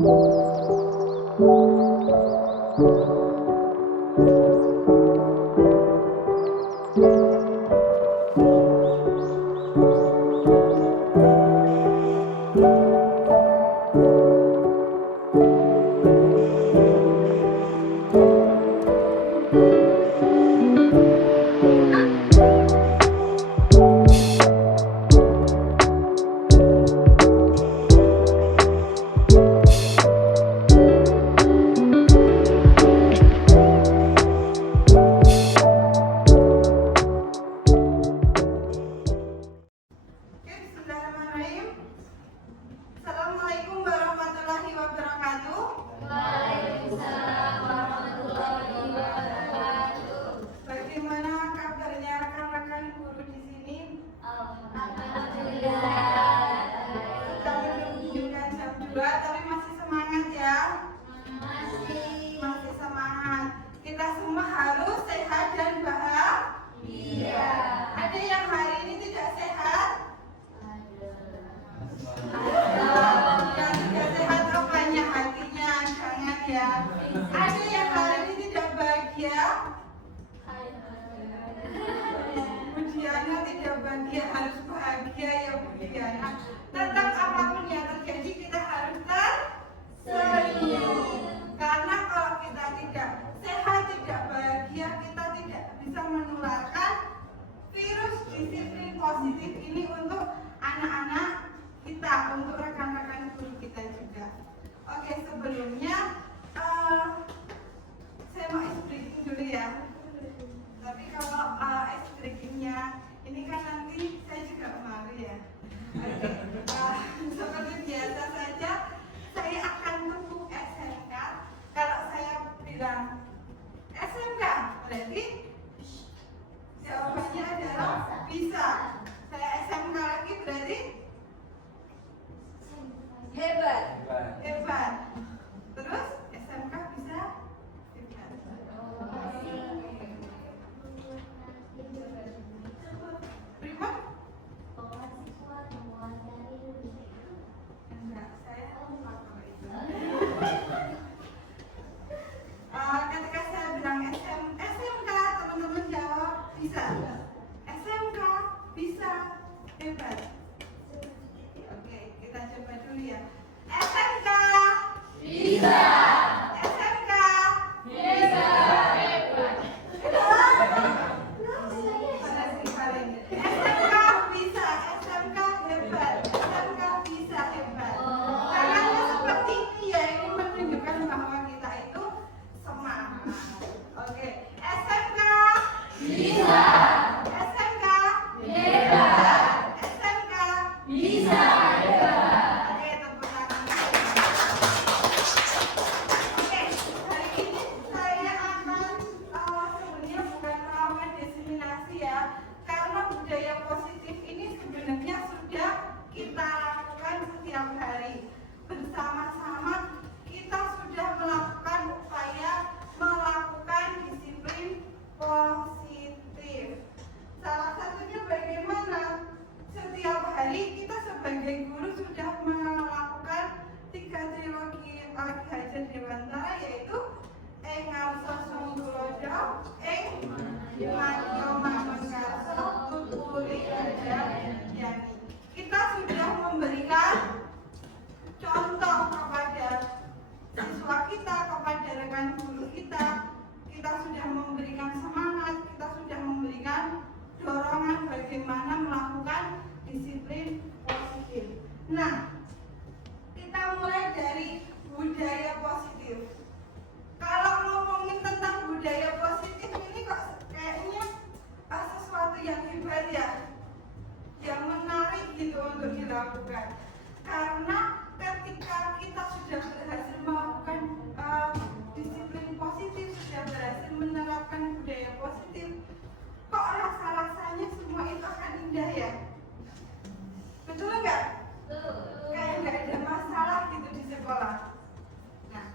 Assalamualaikum warahmatullahi wabarakatuh. Waalaikumsalam warahmatullahi wabarakatuh. Bagaimana kabarnya rekan-rekan guru di sini? Alhamdulillah. Sudah menunjukkan jam 2 tapi masih semangat ya? Masih semangat. Kita semua harus sehat dan bahagia. Ada yang hari ini tidak sehat? Yang tidak sehat apanya? Hatinya, jangan ya. Ada yang hari ini tidak bahagia? Budiana tidak bahagia, harus bahagia ya Budiana. Tetap apapun yang terjadi kita harus tersenyum. Karena kalau kita tidak sehat, tidak bahagia, kita tidak bisa menularkan virus disiplin positif ini untuk anak-anak kita, untuk rekan-rekan guru kita juga. Oke, sebelumnya saya mau ice breaking dulu ya. Tapi kalau ice breakingnya ini kan nanti saya juga malu ya. Oke, seperti biasa saja saya akan tepuk SMK. Kalau saya bilang SMK berarti jawabannya adalah bisa. Saya SMK lagi berarti hebat. Terus SMK bisa hebat. Prima? Enggak, saya lupa kalau itu. Ketika saya bilang SMK, teman-teman jawab bisa. SMK bisa hebat. Oke, kita coba dulu ya. SMK Bisa. SMK Bisa. SMK bisa, SMK hebat, SMK bisa hebat. Caranya seperti ini ya, ini menunjukkan bahwa kita itu semangat. Oke, SMK Bisa. SMK Hebat. SMK Bisa. Hebat. Oke, tepuk tangan. Oke, hari ini saya akan sebenarnya bukan melakukan diseminasi ya, karena budaya positif ini sebenarnya sudah kita lakukan setiap hari bersama-sama. Kita sudah melakukan upaya melakukan disiplin positif. Salah satunya bagaimana? Setiap hari kita sebagai guru sudah melakukan 3 trilogi Hajar Dewantara, yaitu Ing Ngarsa Sunggulodo, Ing Madya Manungkarsa, Tuturi Yani. Kita sudah memberikan contoh kepada siswa kita, kepada rekan guru kita. Kita sudah memberikan semangat, kita sudah memberikan dorongan bagaimana melakukan disiplin positif. Nah, kita mulai dari budaya positif. Kalau ngomongin tentang budaya positif ini kok kayaknya sesuatu yang hebat ya, yang menarik gitu untuk dilakukan. Karena ketika kita sudah berhasil melakukan disiplin positif, sudah berhasil menerapkan budaya positif, kok rasa-rasanya semua itu akan indah ya? Betul nggak? Kayak nggak ada masalah gitu di sekolah. Nah,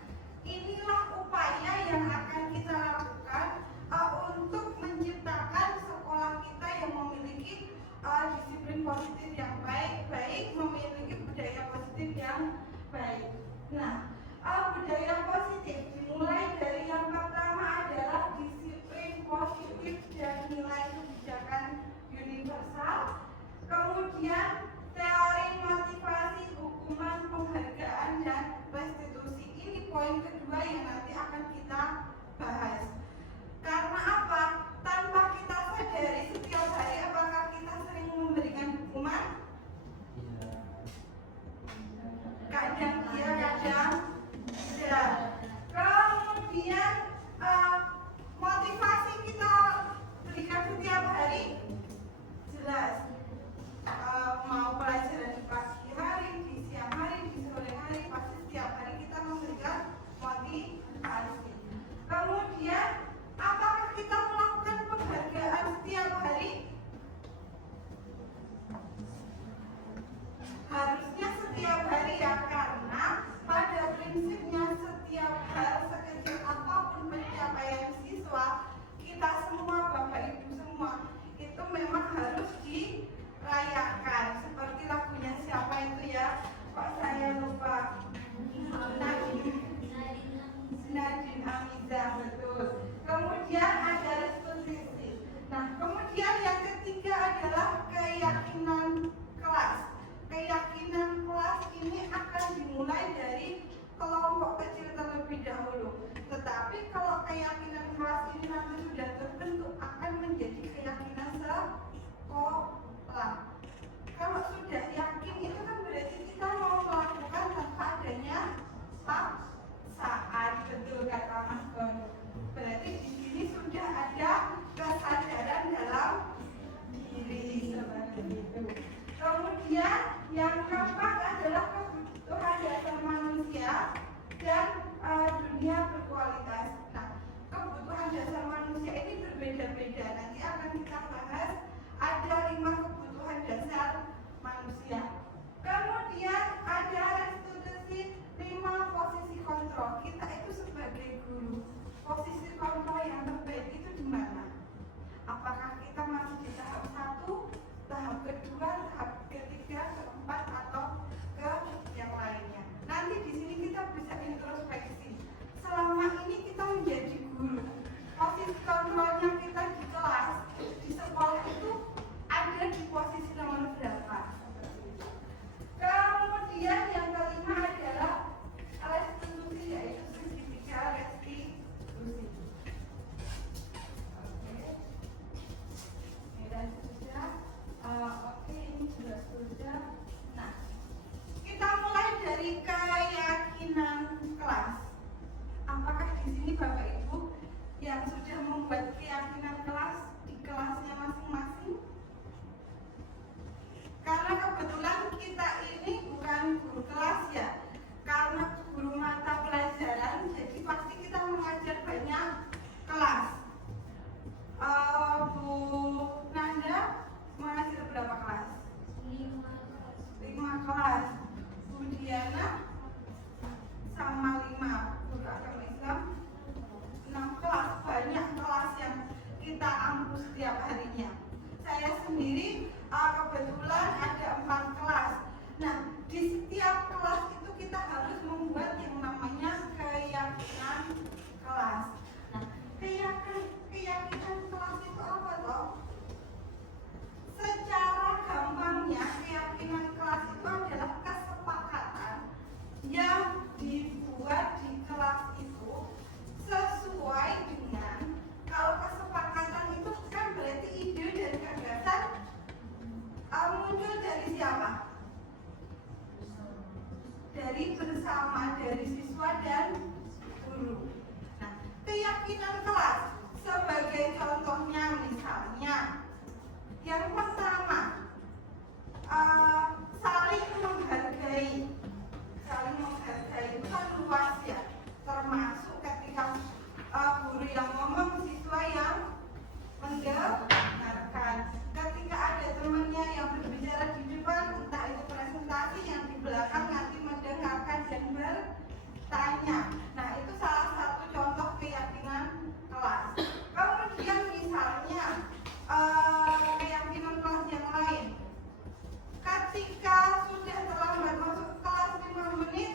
inilah upaya yang akan kita lakukan untuk menciptakan sekolah kita yang memiliki disiplin positif yang baik, memiliki budaya positif kelompok kecil terlebih dahulu. Tetapi kalau keyakinan kelas ini nanti sudah terbentuk akan menjadi keyakinan sekolah. Kalau sudah yakin itu kan berarti kita mau melakukan tanpa adanya paksaan, betul kata Mas Gon. Berarti di sini sudah ada kesadaran dalam diri seperti itu. Kemudian yang keempat adalah kebutuhan dasar manusia dan dunia berkualitas. Nah, kebutuhan dasar manusia ini berbeda-beda. Nanti akan kita bahas. Ada 5 kebutuhan dasar manusia. Kemudian ada restitusi 5 posisi kontrol. Kita itu sebagai guru, posisi kontrol yang terbaik itu di mana? Apakah kita masih di tahap 1, tahap kedua, tahap ketiga, keempat, atau ke yang lainnya? Nanti di sini kita bisa introspeksi. Selama ini kita menjadi guru, posisi kontrolnya kita di kelas, di sekolah itu ada di posisi nomor berapa? Kemudian yang kelima adalah restitusi, yaitu segitiga restitusi. Oke, ini sudah. Nah, kita mulai dari keyakinan kelas. Apakah di sini Bapak Ibu yang sudah membuat keyakinan kelas di kelasnya masing-masing? Karena kebetulan kita ini bukan guru kelas ya, karena guru mata pelajaran, jadi pasti kita mengajar banyak kelas. Bu Nanda mengajar berapa kelas? 5 kelas. Bu Diana sama 5. Guru agama Islam 6 kelas. Banyak kelas yang kita ampu setiap harinya. Saya sendiri kebetulan ada 4 kelas. Nah, di setiap kelas itu kita harus membuat yang namanya keyakinan kelas. Nah, keyakinan kelas itu apa toh? Secara gampangnya, keyakinan kelas itu adalah kesepakatan yang dibuat di kelas itu sesuai dengan, kalau kesepakatan itu kan berarti ide dan gagasan muncul dari siapa? Dari bersama, dari siswa dan guru. Nah, keyakinan kelas sebagai contohnya misalnya yang pertama, saling menghargai. Saling menghargai itu kan luas ya, termasuk ketika guru yang ngomong, siswa yang mendengarkan. Ketika ada temannya yang berbicara di depan, entah itu presentasi, yang di belakang nanti mendengarkan dan bertanya. Nah, itu salah satu contoh keyakinan kelas. Kemudian misalnya keyakinan kelas yang lain, ketika sudah terlambat masuk kelas 5 menit,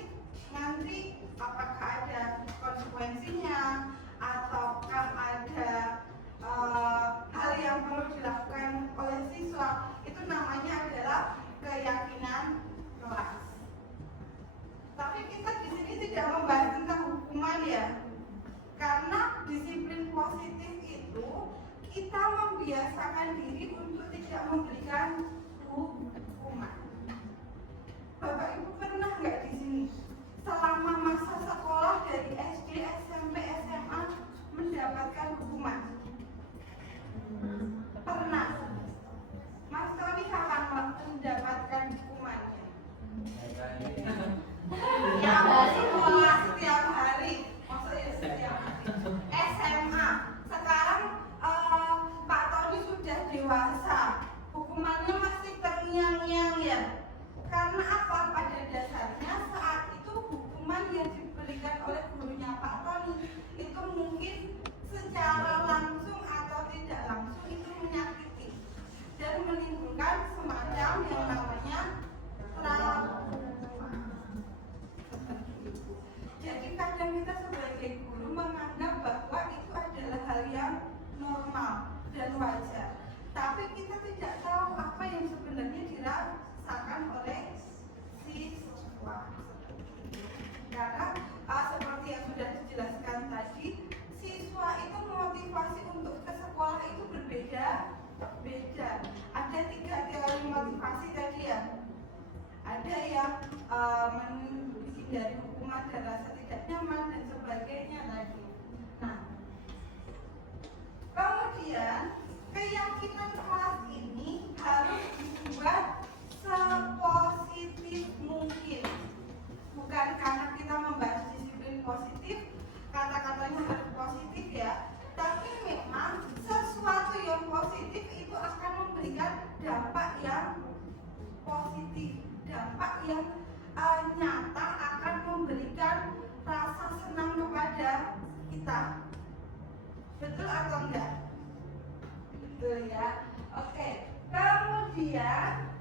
nanti apakah ada konsekuensinya ataukah ada hal yang perlu dilakukan oleh siswa, itu namanya adalah keyakinan kelas. Tapi kita di sini tidak membahas tentang hukuman ya, karena disiplin positif itu kita membiasakan diri untuk tidak memberikan hukuman. Bapak Ibu pernah nggak di sini selama masa sekolah dari SD, SMP, SMA mendapatkan hukuman? Pernah. Mas Tony kapan mendapatkan hukumannya? Ya, sekolah setiap hari. Maksudnya setiap hari. SMA. Sekarang Pak Tony sudah dewasa. Hukumannya masih terngiang-ngiang ya. Karena apa? Pada dasarnya saat itu hukuman yang diberikan oleh gurunya Pak Tony itu mungkin secara langsung atau tidak langsung itu menyakiti dan menimbulkan semacam yang namanya trauma. Jadi kadang kita sebagai guru menganggap bahwa itu adalah hal yang normal dan wajar, tapi kita tidak tahu apa yang sebenarnya dirasakan oleh siswa. Karena ada yang menghindari hukuman dan rasa tidak nyaman dan sebagainya lagi. Nah, kemudian keyakinan kelas ini harus dibuat sepositif mungkin. Bukan karena kita membahas disiplin positif, kata-katanya harus positif ya, tapi memang sesuatu yang positif itu akan memberikan dampak yang positif, dampak yang nyata, akan memberikan rasa senang kepada kita. Betul atau enggak? Betul ya. Oke. Kemudian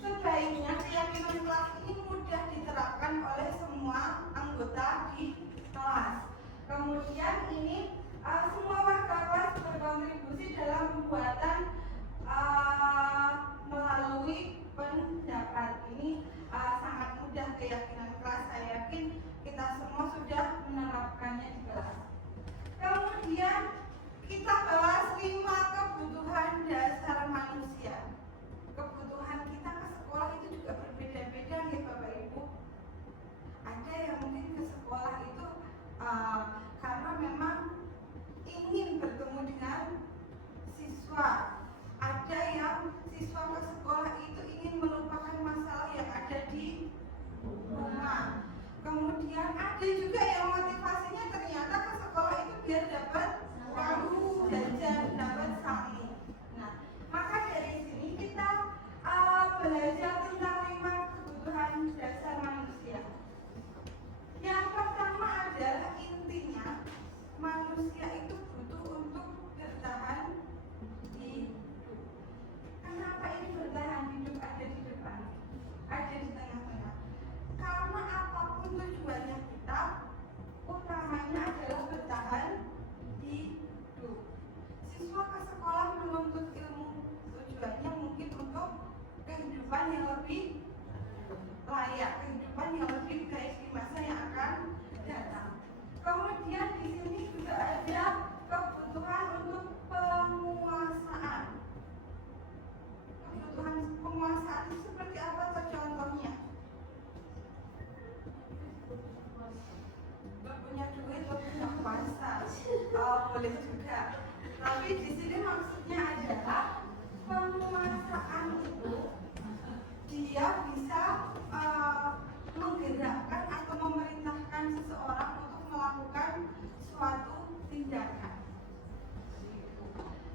sebaiknya keyakinan kelas ini mudah diterapkan oleh semua anggota di kelas. Kemudian ini semua warga kelas berkontribusi dalam pembuatan melalui pendapat. Ini sangat mudah keyakinan kelas. Saya yakin kita semua sudah menerapkannya di kelas. Kemudian kita bahas 5 kebutuhan dasar manusia. Kebutuhan kita ke sekolah itu juga berbeda-beda ya Bapak Ibu. Ada yang mungkin ke sekolah itu karena memang ingin bertemu dengan siswa. Ada yang siswa ke sekolah itu ingin melupakan masalah yang ada di rumah. Kemudian ada juga yang motivasinya ternyata ke sekolah itu biar dapat uang jajan, dapat sangu. Nah, maka dari sini kita belajar tentang 5 kebutuhan dasar manusia. Yang pertama adalah intinya manusia itu butuh untuk bertahan hidup. Kenapa ini bertahan hidup ada di depan, ada di tengah-tengah? Karena apapun tujuannya kita, utamanya adalah bertahan hidup. Siswa ke sekolah menuntut ilmu, tujuannya mungkin untuk kehidupan yang lebih layak, kehidupan yang lebih baik di masa yang akan datang. Kemudian di sini juga ada kebutuhan untuk penguasaan. Kebutuhan penguasaan itu seperti apa contohnya? Lo punya duit, lo punya kuasa, boleh juga. Tapi di sini maksudnya adalah penguasaan itu dia bisa menggerakkan atau memerintahkan seseorang untuk melakukan suatu tindakan.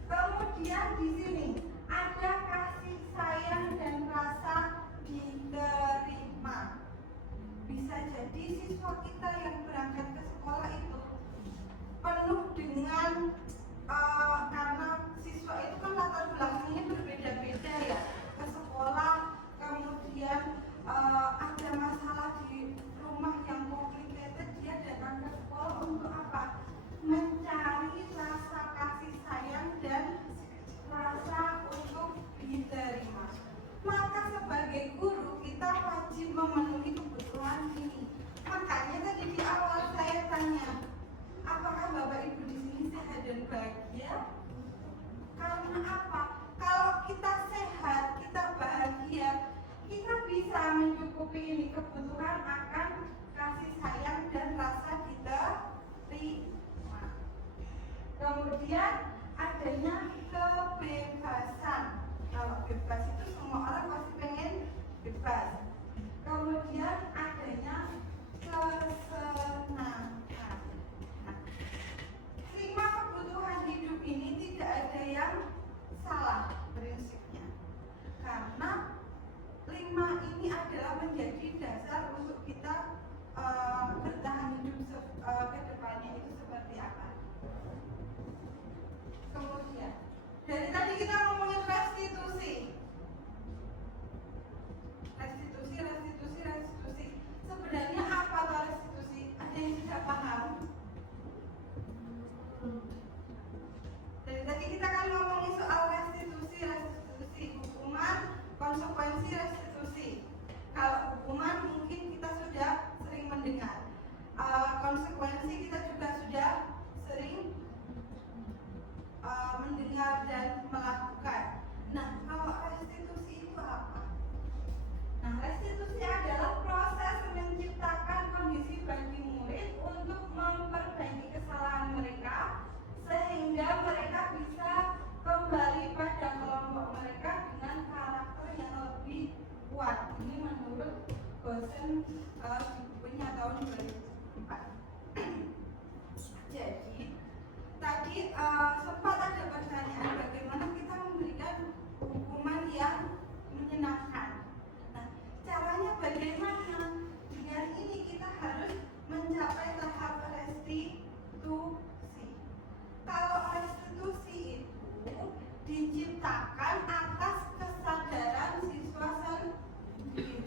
Kemudian di sini ada kasih sayang dan rasa diterima. Bisa jadi siswa kita yang berangkat ke sekolah itu penuh dengan karena siswa itu kan latar belakangnya berbeda-beda ya, ke sekolah, kemudian ada masalah di rumah yang complicated, dia datang ke sekolah untuk apa? Mencari rasa kasih sayang dan rasa untuk diterima. Maka sebagai guru kita wajib memenuhi kebutuhan ini. Makanya tadi di awal saya tanya, apakah Bapak Ibu di sini sehat dan bahagia? Karena apa? Kalau kita sehat, kita bahagia, kita bisa mencukupi ini kebutuhan akan kasih sayang dan rasa diterima. Kemudian adanya kebebasan. Kalau bebas itu semua orang pasti pengen bebas. Kemudian adanya kesenangan. 5 kebutuhan hidup ini tidak ada yang salah prinsipnya, karena 5 ini adalah menjadi dasar untuk kita bertahan hidup ke depannya itu seperti apa. Kemudian dari tadi kita ngomongin restitusi. Sebenarnya apa tuh restitusi? Ada yang tidak paham? Dari tadi kita kan ngomongin soal restitusi, hukuman, konsekuensi restitusi. Kalau hukuman mungkin kita sudah sering mendengar, konsekuensi kita juga sudah sering mendengar dan melakukan. Nah, kalau restitusi itu apa? di bukunya tahun 2004. Jadi tadi sempat ada pertanyaan bagaimana kita memberikan hukuman yang menyenangkan. Nah, caranya bagaimana? Dengan ini kita harus mencapai tahap restitusi. Kalau restitusi itu diciptakan atas kesadaran siswa sendiri.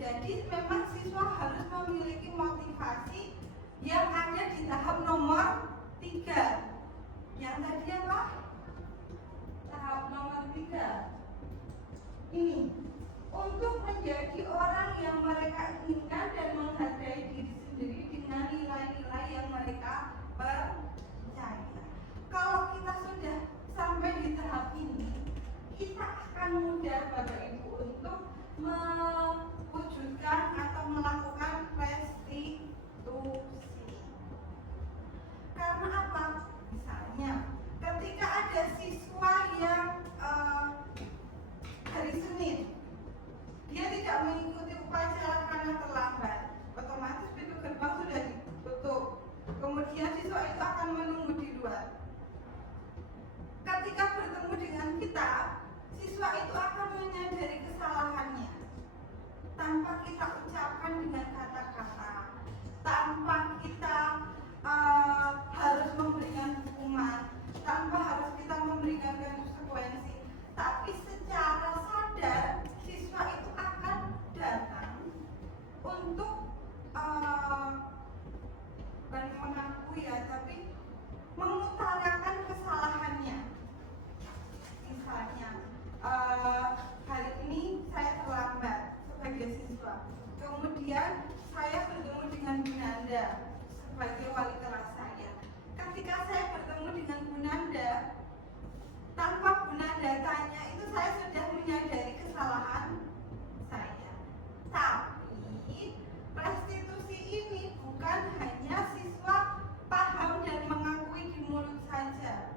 Jadi memang siswa harus memiliki motivasi yang ada di tahap nomor 3. Yang tadi apa? Tahap nomor 3. Ini untuk menjadi orang yang mereka inginkan dan menghargai diri sendiri dengan nilai-nilai yang mereka percaya. Kalau kita sudah sampai di tahap ini, kita akan mudah Bapak Ibu untuk mewujudkan atau melakukan restitusi. Karena apa? Misalnya, ketika ada siswa yang hari Senin dia tidak mengikuti upacara karena terlambat, otomatis pintu gerbang sudah ditutup. Kemudian siswa itu akan menunggu di luar. Ketika bertemu dengan kita, siswa itu akan menyadari kesalahannya tanpa kita ucapkan dengan kata-kata, tanpa kita harus memberikan hukuman, tanpa harus kita memberikan konsekuensi, tapi secara sadar siswa itu akan datang untuk bukan mengakui ya, tapi mengutarakan kesalahannya. Misalnya hari ini saya terlambat sebagai siswa, kemudian saya bertemu dengan Bu Nanda sebagai wali kelas saya. Ketika saya bertemu dengan Bu Nanda, tanpa Bu Nanda tanya, itu saya sudah menyadari kesalahan saya. Tapi restitusi ini bukan hanya siswa paham dan mengakui di mulut saja.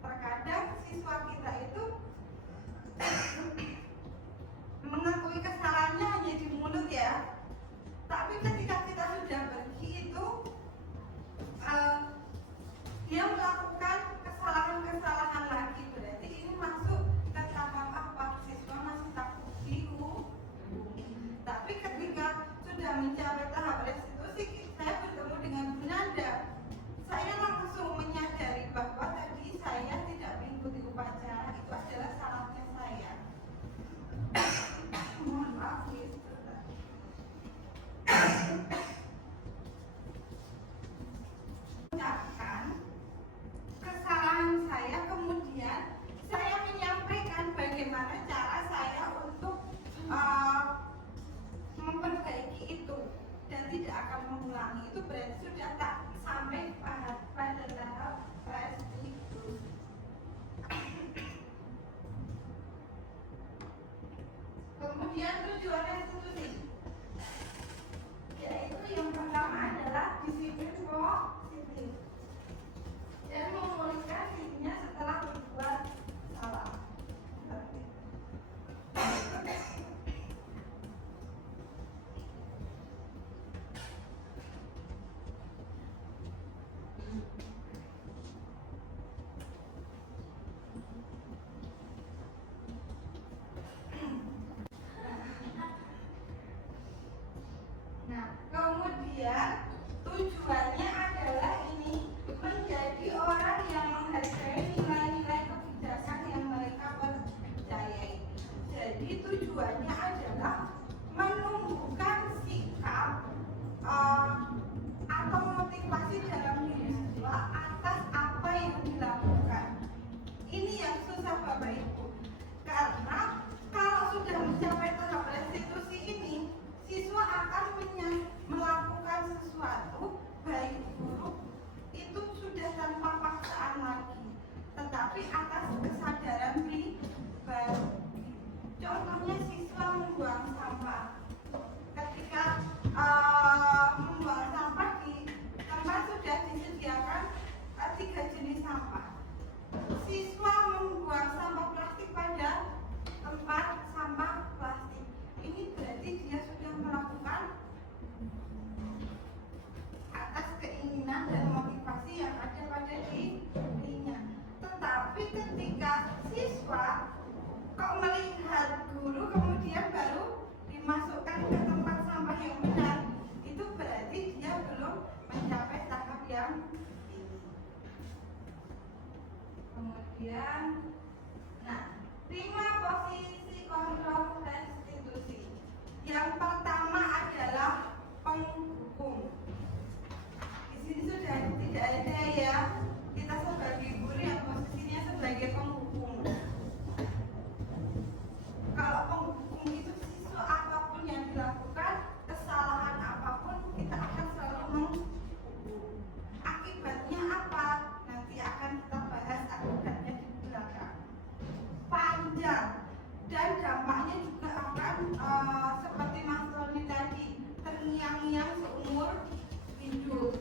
Terkadang siswa kita itu mengakui kesalahannya hanya di mulut ya, tapi ketika kita sudah pergi itu dia melakukan kesalahan-kesalahan lagi. Berarti ini masuk ke tahap apa? Siswa masih takut dihukumi. Tapi ketika sudah mencapai tahap restitusi, saya bertemu dengan Bu Nanda, saya langsung menyadari bahwa tadi saya tidak mengikuti upacara, itu adalah salahnya saya. Mohon maaf ya. Ucapkan kesalahan saya, kemudian saya menyampaikan bagaimana cara saya untuk memperbaiki itu dan tidak akan mengulangi. Itu berarti sudah tak sampai pada tahap restitusi. Kemudian tujuan restitusi yaitu yang pertama adalah disiplin positif dan memulihkan dirinya setelah berbuat salah. Nah, kemudian tujuannya adalah ini menjadi orang yang menghargai nilai-nilai kebijakan yang mereka percayai. Jadi tujuannya adalah menumbuhkan sikap atau motivasi dalam diri siswa atas apa yang dilakukan. Ini yang susah Bapak Ibu, karena kalau sudah mencapai tahap restitusi ini, siswa akan melakukan sesuatu baik buruk itu sudah tanpa paksaan lagi, tetapi atas kesadaran pribadi. Contohnya siswa membuang sampah. Ketika membuang sampah di tempat sudah disediakan 3 jenis sampah. Siswa membuang sampah plastik pada tempat sampah plastik. Ini berarti dia sudah melakukan terngiang-ngiang seumur hidup.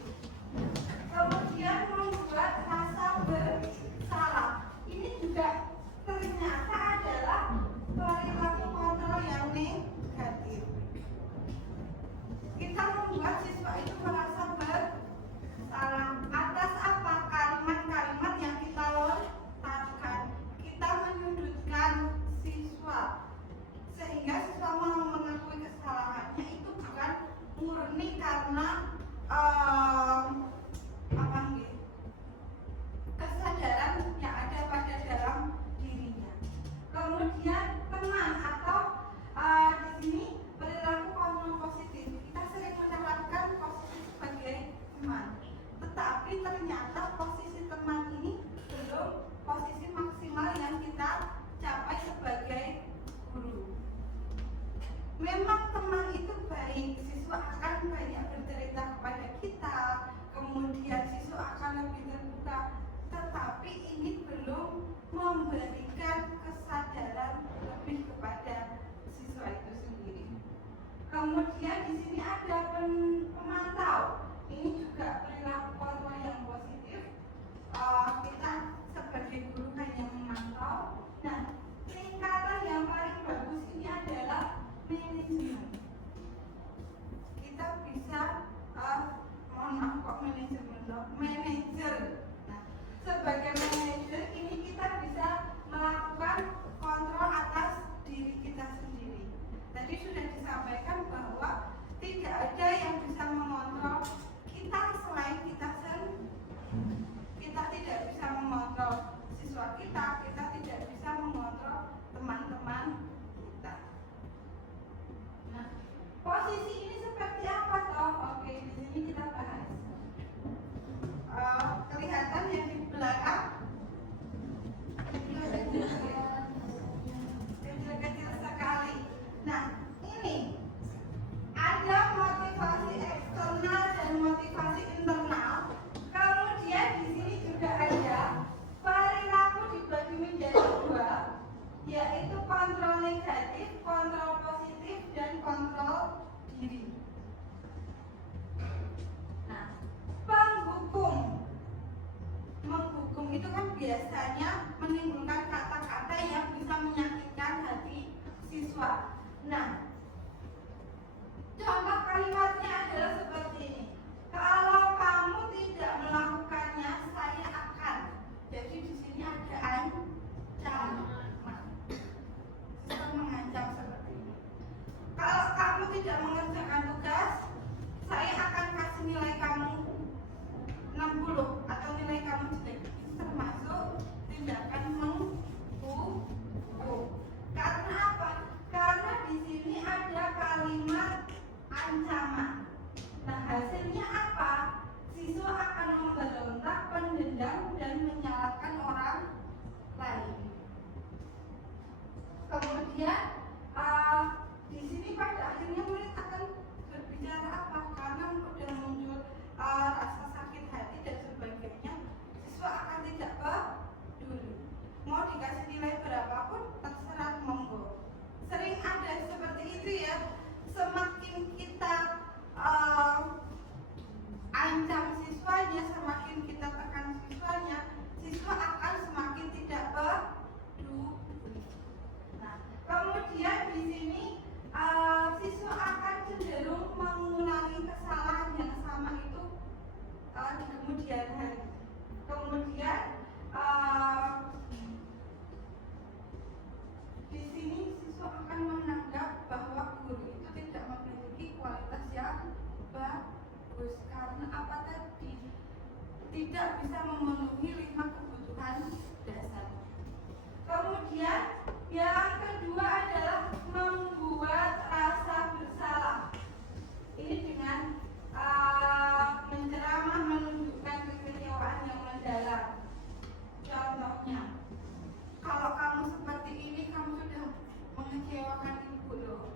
Kemudian membuat rasa bersalah. Ini juga ternyata adalah perilaku kontrol yang negatif. Kita membuat siswa itu merasa bersalah atas apa? Kalimat-kalimat yang kita lontarkan. Kita menyudutkan siswa sehingga siswa mau mengakui kesalahannya itu bukan murni karena kesadaran yang ada pada dalam dirinya. Kemudian teman atau di sini perilaku kontrol positif. Kita sering menerapkan posisi sebagai teman, tetapi ternyata posisi teman ini belum posisi maksimal yang kita capai sebagai guru. Memang teman itu baik, siswa akan banyak bercerita kepada kita, kemudian siswa akan lebih terbuka, tetapi ini belum memberikan kesadaran lebih kepada siswa itu sendiri. Kemudian di sini ada pemantau. Ini juga perilaku kontrol yang positif. Kita sebagai guru hanya memantau. Nah, tingkatan yang paling bagus ini adalah manajemen. Kita bisa manajer. Nah, sebagai manajer ini kita bisa melakukan kontrol atas diri kita sendiri. Tadi sudah disampaikan bahwa tidak ada yang bisa mengontrol kita selain kita sendiri. Kita tidak bisa mengontrol siswa kita tidak bisa mengontrol teman-teman kita. Nah, posisi ini seperti apa toh? Oke, di sini kita bahas. Kelihatan yang di belakang kecil-kecil sekali. Nah, ini ada motivasi eksternal dan motivasi internal. Kemudian di sini juga ada perilaku dibagi menjadi dua, yaitu kontrol negatif, kontrol positif, dan kontrol diri. Nah, menghukum itu kan biasanya menimbulkan kata-kata yang bisa menyakitkan hati siswa. Nah, contoh kalimatnya adalah seperti ini. Kalau kamu tidak melakukannya, saya akan. Jadi di sini ada ancaman. Sistem mengancam seperti ini. Kalau kamu tidak mengerjakan tugas, saya akan kasih nilai kamu 60 atau nilai kamu jelek. Itu termasuk tindakan menghukum. Karena apa? Karena di sini ada kalimat ancaman. Nah, hasilnya apa? Siswa akan memberontak, mendendam, dan menyalahkan orang lain. Kemudian di sini pada akhirnya murid akan berbicara apa? Karena sudah muncul rasa sakit hati dan sebagainya, siswa akan tidak peduli. Mau dikasih nilai berapapun terserah, monggo. Sering ada seperti itu ya. Semakin kita ancam siswanya, semakin kita tekan siswanya, siswa akan semakin tidak peduli. Nah, kemudian di sini siswa akan cenderung mengulangi kesalahan yang sama itu di kemudian hari. Kemudian di sini siswa akan menganggap bahwa guru itu tidak memiliki kualitas yang bagus karena apa tadi? Tidak bisa memenuhi 5 kebutuhan dasar. Kemudian yang kedua adalah membuat rasa bersalah. Ini dengan menceramah, menunjukkan kekecewaan yang mendalam. Contohnya, kalau kamu seperti ini, kamu sudah mengecewakan ibu loh.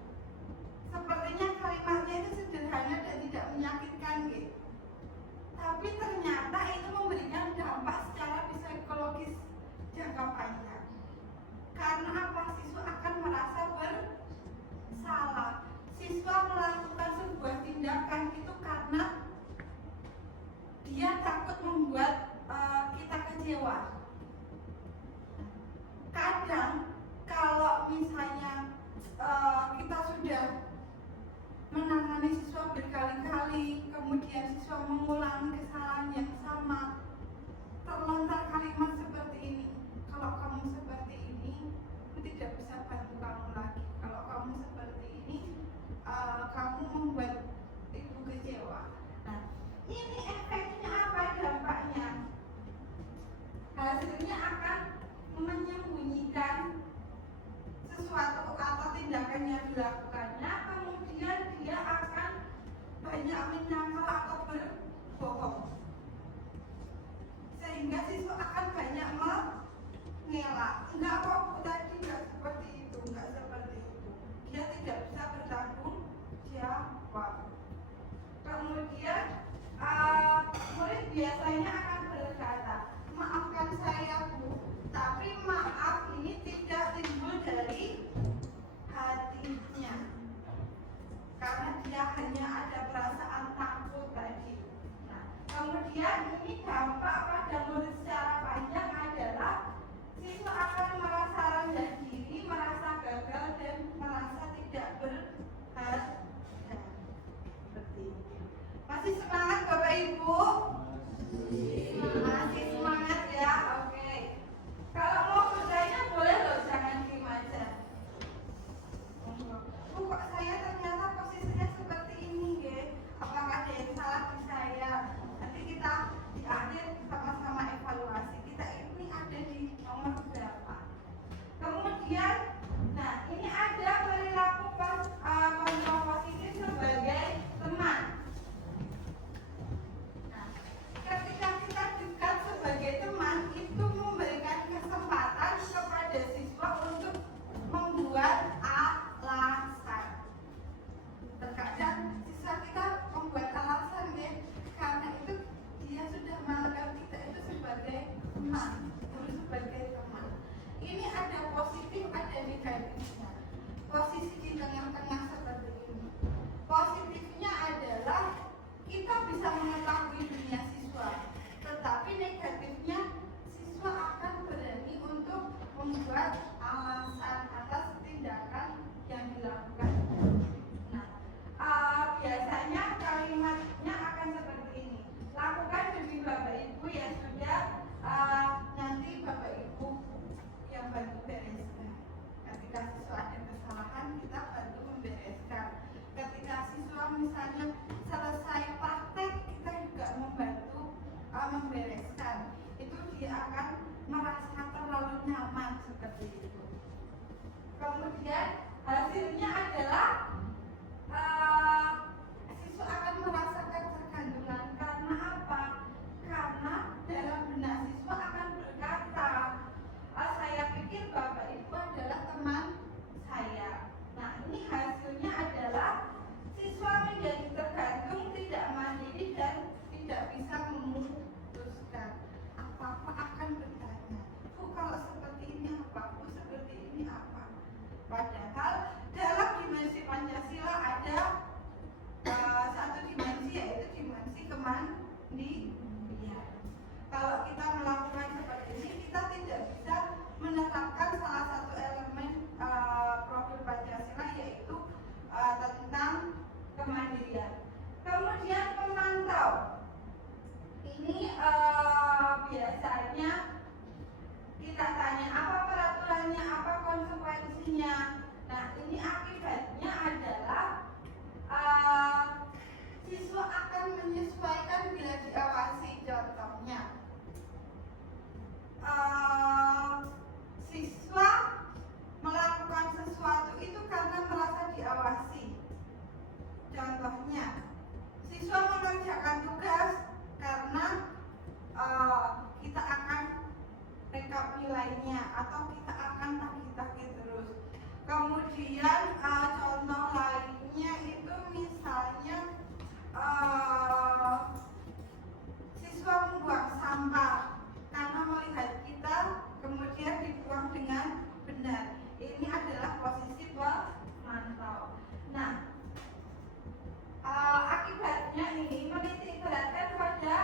Sepertinya kalimatnya itu sederhana dan tidak menyakitkan gitu. Tapi ternyata itu memberikan dampak secara psikologis jangka panjang. Karena apa? Siswa akan dia takut membuat kita kecewa. Kadang kalau misalnya kita sudah menangani siswa berkali-kali, kemudian siswa mengulangi kesalahan yang sama, terlontar kalimat seperti ini, kalau kamu seperti ini, aku tidak bisa bantu kamu lagi. Kalau kamu seperti ini, kamu membuat ibu kecewa. Nah, ini efeknya apa, dampaknya? Hasilnya akan menyembunyikan sesuatu atau tindakan yang dilakukannya, kemudian dia akan banyak menyangkal atau berbohong, sehingga siswa akan banyak mengelak. Enggak kok, Bu, tadi enggak seperti itu, enggak seperti itu. Dia tidak bisa bertanggung jawab. Kemudian murid biasanya akan berkata, maafkan saya, Bu, tapi maaf ini tidak timbul dari hatinya, karena dia hanya ada perasaan takut tadi. Nah, kemudian ini dampak pada murid secara panjang adalah siswa akan merasa rendah diri, merasa gagal, dan merasa tidak berharga. Seperti ini. Masih semangat Bapak Ibu? Masih semangat ya? Oke. Kalau mau bertanya boleh loh, jangan diem aja. Bu, kok saya ternyata posisinya seperti ini ya? Apakah ada yang salah di saya? Nanti kita di akhir sama-sama evaluasi. Kita ini ada di nomor berapa? Kemudian, nah ini ada perilaku kontrol positif sebagai teman. Nah, ketika kita dekat sebagai teman, itu memberikan kesempatan kepada siswa untuk membuat alasan. Terkadang siswa kita membuat alasan ya, karena itu dia sudah menganggap kita itu sebagai teman, sebagai teman. Ini ada positif, ada negatifnya. Posisi di tengah-tengah seperti ini. Positifnya adalah kita bisa mengetahui dunia siswa, tetapi negatifnya siswa akan berani untuk membuat alasan atas tindakan yang dilakukan. Nah, biasanya kalimatnya akan seperti ini. Lakukan demi Bapak Ibu yang sudah nanti Bapak Ibu yang bantu bereskan. Ketika siswa ada kesalahan, kita bantu membereskan. Ketika siswa misalnya selesai praktek, kita juga membantu membereskan. Itu dia akan merasa terlalu nyaman seperti itu. Kemudian hasilnya adalah siswa akan merasakan ketergantungan. Karena apa? Karena dalam benak siswa akan berkata, saya pikir Bapak Ibu adalah teman saya. Nah, ini hasilnya adalah siswa menjadi tergantung, tidak mandiri, dan tidak bisa memutuskan. Apa-apa akan bertanya, Bu, kalau seperti ini apa? Bu, seperti ini apa? Padahal dalam dimensi Pancasila ada satu dimensi, yaitu dimensi kemandirian. Kalau kita melakukan seperti ini, kita tidak bisa menetapkan salah satu elemen profil Pancasila, yaitu tentang kemandirian. Kemudian pemantau. Ini biasanya kita tanya apa peraturannya, apa konsekuensinya. Nah, ini akibatnya adalah siswa akan menyesuaikan bila diawasi. Contohnya, siswa melakukan sesuatu itu karena merasa diawasi. Contohnya, siswa mengerjakan tugas karena kita akan rekap nilainya atau kita akan tagih-tagih terus. Kemudian contoh lainnya itu misalnya siswa membuang sampah karena melihat kita kemudian dibuang dengan benar. Ini adalah posisi pemantau. Nah, akibatnya ini menitik beratkan pada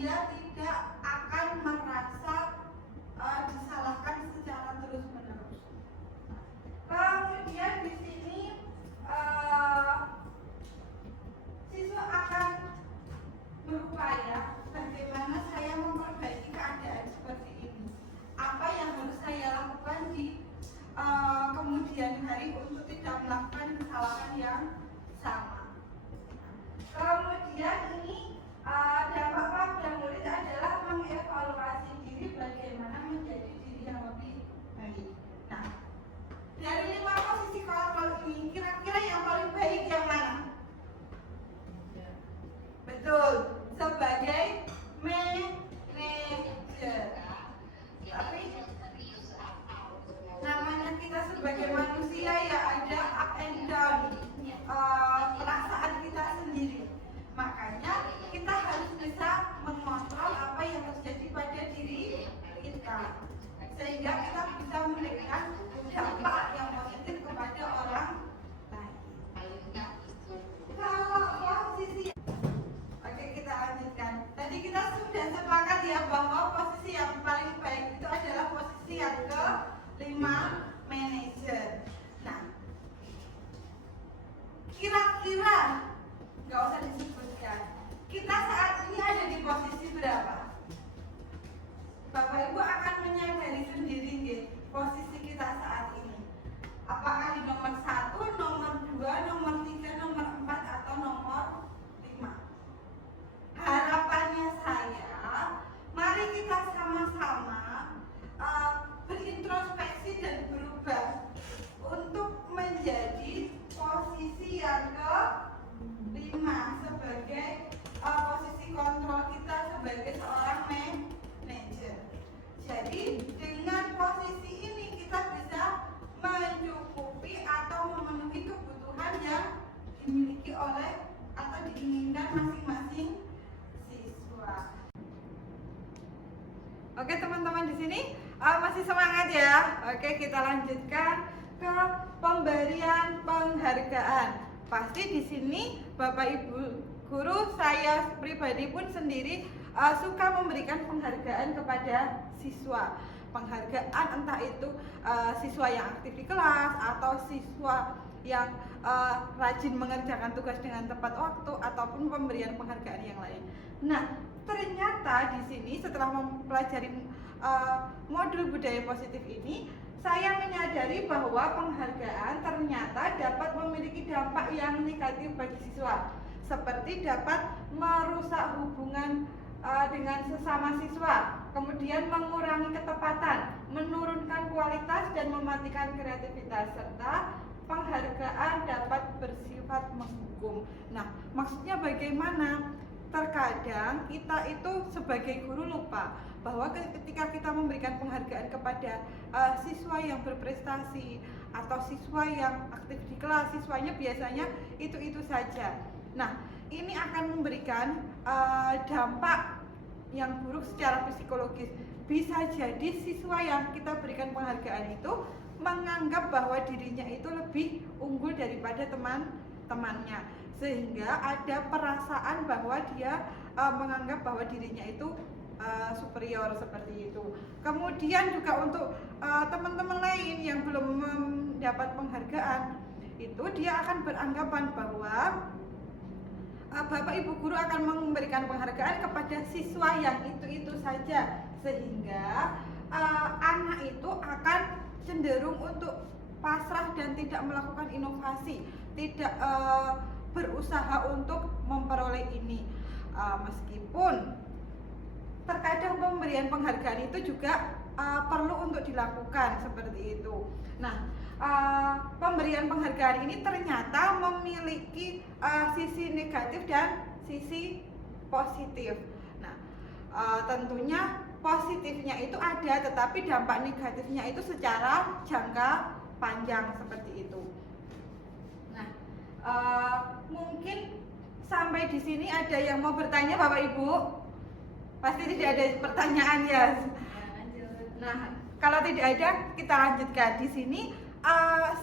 dia tidak akan merasa disalahkan secara terus-menerus. Kemudian di sini siswa akan berupaya bagaimana saya memperbaiki keadaan seperti ini. Apa yang harus saya lakukan di kemudian hari untuk tidak melakukan kesalahan yang sama. Kemudian ini dampak pada murid adalah mengevaluasi diri bagaimana menjadi diri yang lebih baik. Nah, dari 5 posisi kontrol ini, kira-kira yang paling baik yang mana? Betul, sebagai manajer. Tapi namanya kita sebagai manusia ya ada up and down perasaan kita sendiri. Makanya kita harus bisa mengontrol apa yang terjadi pada diri kita, sehingga kita bisa memberikan dampak yang positif kepada orang lain. Kalau posisi, oke, kita lanjutkan. Tadi kita sudah sepakat ya bahwa posisi yang paling baik itu adalah posisi yang ke-5, manajer. Nah, kira-kira nggak usah disebutkan, kita saat ini ada di posisi berapa? Bapak Ibu akan menyadari sendiri nggih, posisi kita saat ini. Apakah di nomor 1, nomor 2, nomor 3, nomor 4, atau nomor 5? Harapannya saya, mari kita sama-sama berintrospeksi dan berubah untuk menjadi posisi yang ke-5 sebagai posisi kontrol kita sebagai seorang manajer. Jadi dengan posisi ini kita bisa mencukupi atau memenuhi kebutuhan yang dimiliki oleh atau diinginkan masing-masing siswa. Oke teman-teman, di sini masih semangat ya. Oke, kita lanjutkan ke pemberian penghargaan. Pasti di sini Bapak Ibu guru, saya pribadi pun sendiri suka memberikan penghargaan kepada siswa. Penghargaan entah itu siswa yang aktif di kelas atau siswa yang rajin mengerjakan tugas dengan tepat waktu ataupun pemberian penghargaan yang lain. Nah, ternyata di sini setelah mempelajari modul budaya positif ini, saya menyadari bahwa penghargaan ternyata dapat memiliki dampak yang negatif bagi siswa, seperti dapat merusak hubungan dengan sesama siswa, kemudian mengurangi ketepatan, menurunkan kualitas dan mematikan kreativitas, serta penghargaan dapat bersifat menghukum. Nah, maksudnya bagaimana? Terkadang kita itu sebagai guru lupa bahwa ketika kita memberikan penghargaan kepada siswa yang berprestasi atau siswa yang aktif di kelas, siswanya biasanya itu saja. Nah, ini akan memberikan dampak yang buruk secara psikologis. Bisa jadi siswa yang kita berikan penghargaan itu menganggap bahwa dirinya itu lebih unggul daripada teman-temannya, sehingga ada perasaan bahwa dia menganggap bahwa dirinya itu superior seperti itu. Kemudian juga untuk teman-teman lain yang belum mendapat penghargaan, itu dia akan beranggapan bahwa Bapak Ibu guru akan memberikan penghargaan kepada siswa yang itu saja, sehingga anak itu akan cenderung untuk pasrah dan tidak melakukan inovasi, tidak berusaha untuk memperoleh ini. Meskipun terkadang pemberian penghargaan itu juga perlu untuk dilakukan seperti itu. Nah, pemberian penghargaan ini ternyata memiliki sisi negatif dan sisi positif. Nah, tentunya positifnya itu ada, tetapi dampak negatifnya itu secara jangka panjang seperti itu. Nah, mungkin sampai di sini ada yang mau bertanya Bapak Ibu? Pasti tidak ada pertanyaan ya. Nah, kalau tidak ada, kita lanjutkan. Di sini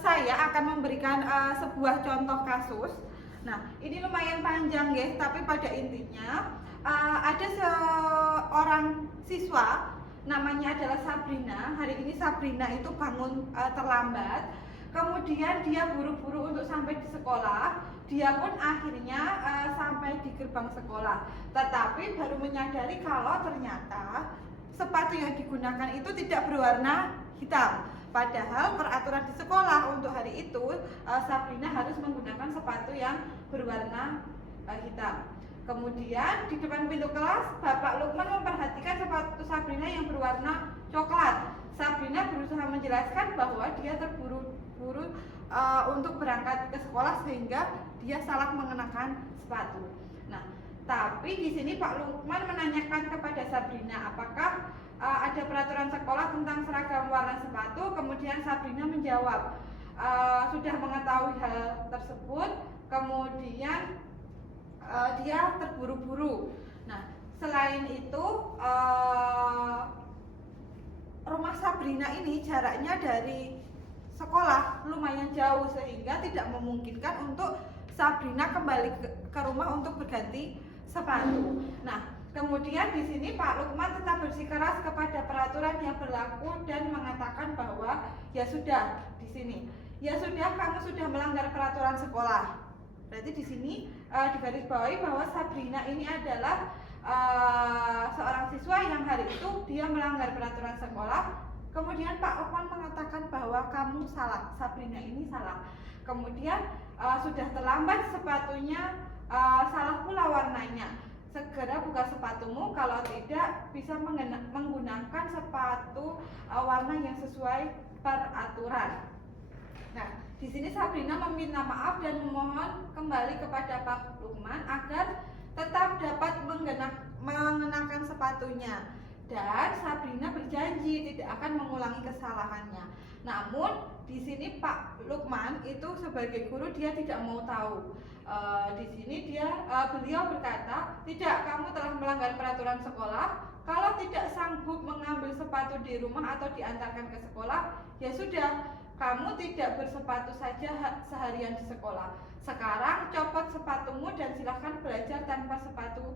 saya akan memberikan sebuah contoh kasus. Nah, ini lumayan panjang ya, tapi pada intinya ada seorang siswa namanya adalah Sabrina. Hari ini Sabrina itu bangun terlambat. Kemudian dia buru-buru untuk sampai di sekolah. Dia pun akhirnya sampai di gerbang sekolah. Tetapi baru menyadari kalau ternyata sepatu yang digunakan itu tidak berwarna hitam. Padahal peraturan di sekolah untuk hari itu Sabrina harus menggunakan sepatu yang berwarna hitam. Kemudian di depan pintu kelas, Bapak Lukman memperhatikan sepatu Sabrina yang berwarna coklat. Sabrina berusaha menjelaskan bahwa dia terburu-buru untuk berangkat ke sekolah sehingga dia salah mengenakan sepatu. Nah, tapi di sini Pak Lukman menanyakan kepada Sabrina apakah ada peraturan sekolah tentang seragam warna sepatu. Kemudian Sabrina menjawab sudah mengetahui hal tersebut. Kemudian dia terburu-buru. Nah, selain itu rumah Sabrina ini jaraknya dari sekolah lumayan jauh sehingga tidak memungkinkan untuk Sabrina kembali ke rumah untuk berganti sepatu. Nah, kemudian di sini Pak Lukman tetap bersikeras kepada peraturan yang berlaku dan mengatakan bahwa ya sudah di sini. Ya sudah, kamu sudah melanggar peraturan sekolah. Berarti di sini digarisbawahi bahwa Sabrina ini adalah seorang siswa yang hari itu dia melanggar peraturan sekolah. Kemudian Pak Lukman mengatakan bahwa kamu salah, Sabrina ini salah. Kemudian sudah terlambat sepatunya, salah pula warnanya. Segera buka sepatumu, kalau tidak bisa menggunakan sepatu warna yang sesuai peraturan. Nah, di sini Sabrina meminta maaf dan memohon kembali kepada Pak Lukman agar tetap dapat mengenakan sepatunya. Dan Sabrina berjanji tidak akan mengulangi kesalahannya. Namun di sini Pak Lukman itu sebagai guru dia tidak mau tahu. Di sini beliau berkata, tidak, kamu telah melanggar peraturan sekolah. Kalau tidak sanggup mengambil sepatu di rumah atau diantarkan ke sekolah, ya sudah, kamu tidak bersepatu saja seharian di sekolah. Sekarang copot sepatumu dan silahkan belajar tanpa sepatu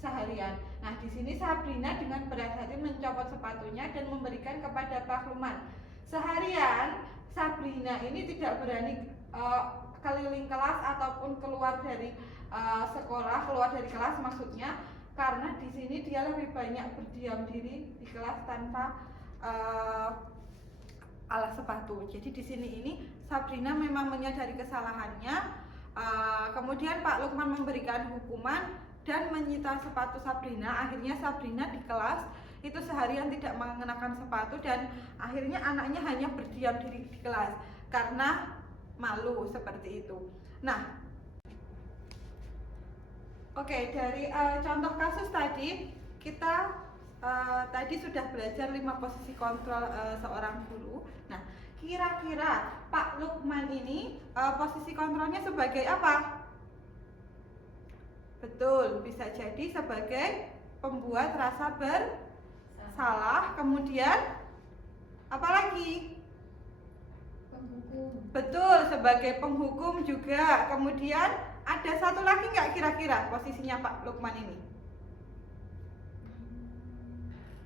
seharian. Nah, di sini Sabrina dengan berat hati mencopot sepatunya dan memberikan kepada Pak Lukman. Seharian Sabrina ini tidak berani keliling kelas ataupun keluar dari sekolah, keluar dari kelas maksudnya, karena di sini dia lebih banyak berdiam diri di kelas tanpa alas sepatu. Jadi di sini ini Sabrina memang menyadari kesalahannya. Kemudian Pak Lukman memberikan hukuman dan menyita sepatu Sabrina. Akhirnya Sabrina di kelas itu seharian tidak mengenakan sepatu dan akhirnya anaknya hanya berdiam diri di kelas karena malu seperti itu. Nah, oke, dari contoh kasus tadi kita tadi sudah belajar 5 posisi kontrol seorang guru. Nah, kira-kira Pak Lukman ini posisi kontrolnya sebagai apa? Betul, bisa jadi sebagai pembuat rasa bersalah. Kemudian apa lagi? Penghukum. Betul, sebagai penghukum juga. Kemudian ada satu lagi nggak kira-kira posisinya Pak Lukman ini?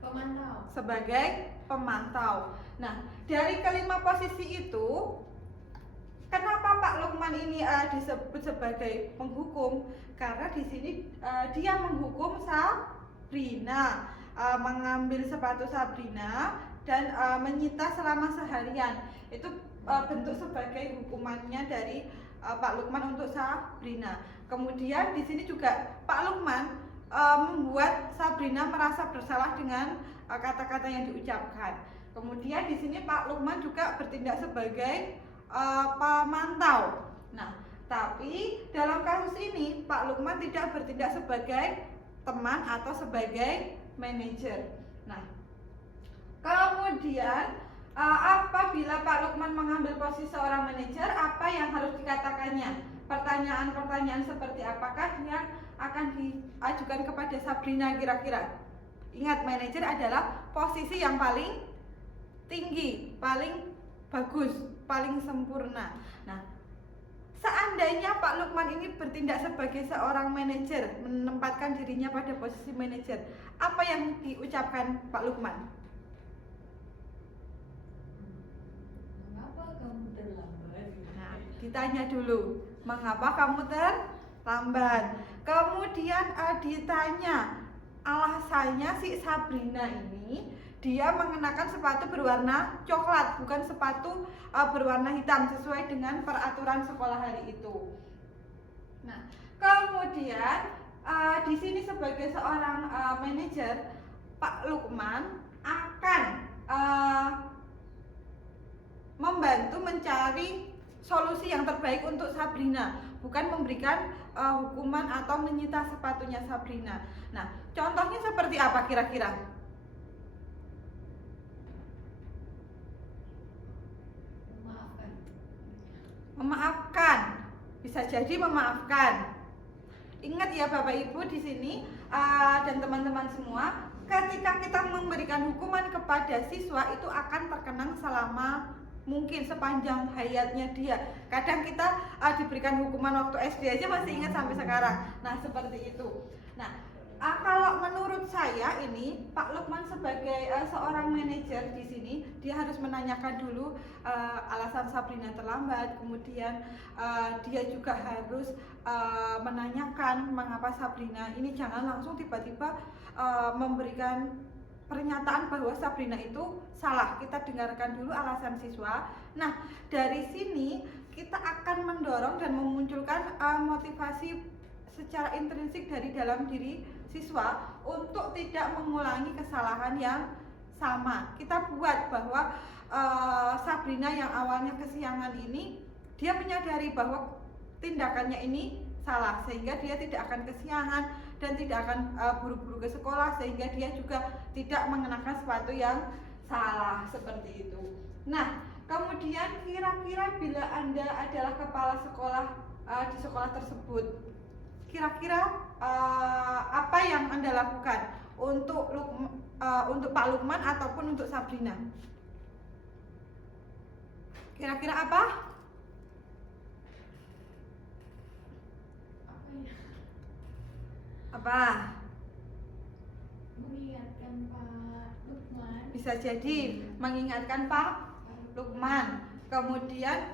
Pemantau. Sebagai pemantau. Nah, dari kelima posisi itu, kenapa Pak Lukman ini disebut sebagai penghukum? Karena di sini dia menghukum Sabrina, mengambil sepatu Sabrina dan menyita selama seharian. Itu bentuk sebagai hukumannya dari Pak Lukman untuk Sabrina. Kemudian di sini juga Pak Lukman membuat Sabrina merasa bersalah dengan kata-kata yang diucapkan. Kemudian di sini Pak Lukman juga bertindak sebagai pemantau. Nah, tapi dalam kasus ini Pak Lukman tidak bertindak sebagai teman atau sebagai manajer. Nah, kemudian apabila Pak Lukman mengambil posisi seorang manajer, apa yang harus dikatakannya? Pertanyaan-pertanyaan seperti apakah yang akan diajukan kepada Sabrina kira-kira? Ingat, manajer adalah posisi yang paling tinggi, paling bagus, paling sempurna. Nah, seandainya Pak Lukman ini bertindak sebagai seorang manajer, menempatkan dirinya pada posisi manajer, apa yang diucapkan Pak Lukman? Mengapa kamu terlambat? Nah, ditanya dulu, mengapa kamu terlambat? Kemudian ditanya alasannya si Sabrina ini dia mengenakan sepatu berwarna coklat, bukan sepatu berwarna hitam sesuai dengan peraturan sekolah hari itu. Nah, kemudian di sini sebagai seorang manajer, Pak Lukman akan membantu mencari solusi yang terbaik untuk Sabrina, bukan memberikan hukuman atau menyita sepatunya Sabrina. Nah, contohnya seperti apa kira-kira? Memaafkan, bisa jadi memaafkan. Ingat ya Bapak Ibu di sini dan teman-teman semua, ketika kita memberikan hukuman kepada siswa itu akan terkenang selama mungkin sepanjang hayatnya dia. Kadang kita diberikan hukuman waktu SD aja masih ingat sampai sekarang. Nah seperti itu. Nah kalau menurut saya ini Pak Lukman sebagai seorang manajer di sini dia harus menanyakan dulu alasan Sabrina terlambat, kemudian dia juga harus menanyakan mengapa Sabrina ini, jangan langsung tiba-tiba memberikan pernyataan bahwa Sabrina itu salah. Kita dengarkan dulu alasan siswa. Nah dari sini kita akan mendorong dan memunculkan motivasi secara intrinsik dari dalam diri siswa untuk tidak mengulangi kesalahan yang sama. Kita buat bahwa Sabrina yang awalnya kesiangan ini, dia menyadari bahwa tindakannya ini salah, sehingga dia tidak akan kesiangan dan tidak akan buru-buru ke sekolah, sehingga dia juga tidak mengenakan sepatu yang salah seperti itu. Nah, kemudian kira-kira bila Anda adalah kepala sekolah di sekolah tersebut, kira-kira apa yang Anda lakukan untuk Pak Lukman ataupun untuk Sabrina? Kira-kira apa? Apa? Mengingatkan Pak Lukman. Bisa jadi mengingatkan Pak Lukman. Kemudian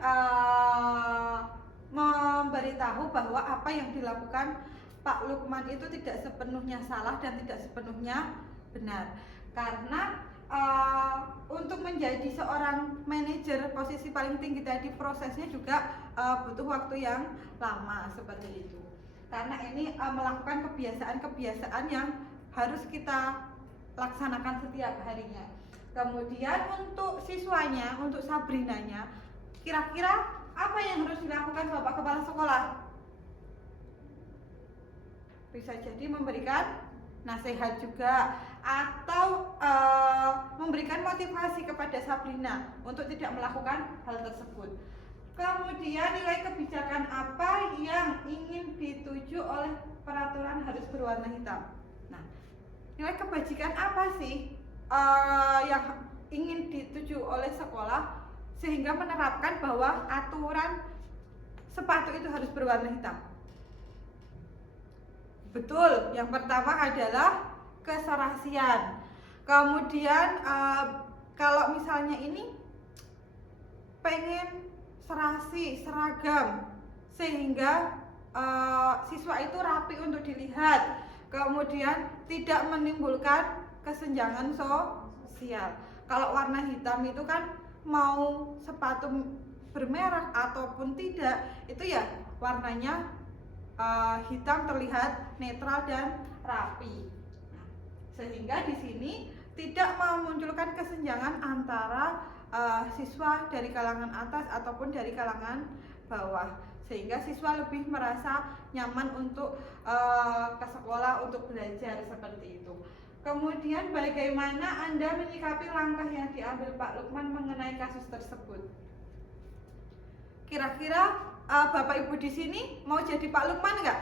memberitahu bahwa apa yang dilakukan Pak Lukman itu tidak sepenuhnya salah dan tidak sepenuhnya benar. Karena untuk menjadi seorang manajer posisi paling tinggi tadi, prosesnya juga butuh waktu yang lama seperti itu. Karena ini melakukan kebiasaan-kebiasaan yang harus kita laksanakan setiap harinya. Kemudian untuk siswanya, untuk Sabrinanya, kira-kira apa yang harus dilakukan Bapak Kepala Sekolah? Bisa jadi memberikan nasihat juga, atau memberikan motivasi kepada Sabrina untuk tidak melakukan hal tersebut. Kemudian nilai kebijakan apa yang ingin dituju oleh peraturan harus berwarna hitam. Nah, nilai kebajikan apa sih yang ingin dituju oleh sekolah sehingga menerapkan bahwa aturan sepatu itu harus berwarna hitam? Betul, yang pertama adalah keserasian. Kemudian kalau misalnya ini pengen serasi, seragam, sehingga siswa itu rapi untuk dilihat, kemudian tidak menimbulkan kesenjangan sosial. Kalau warna hitam itu kan mau sepatu bermerek ataupun tidak, itu ya warnanya hitam terlihat netral dan rapi. Sehingga di sini tidak memunculkan kesenjangan antara siswa dari kalangan atas ataupun dari kalangan bawah, sehingga siswa lebih merasa nyaman untuk ke sekolah untuk belajar seperti itu. Kemudian bagaimana Anda menyikapi langkah yang diambil Pak Lukman mengenai kasus tersebut? Kira-kira Bapak Ibu di sini mau jadi Pak Lukman nggak?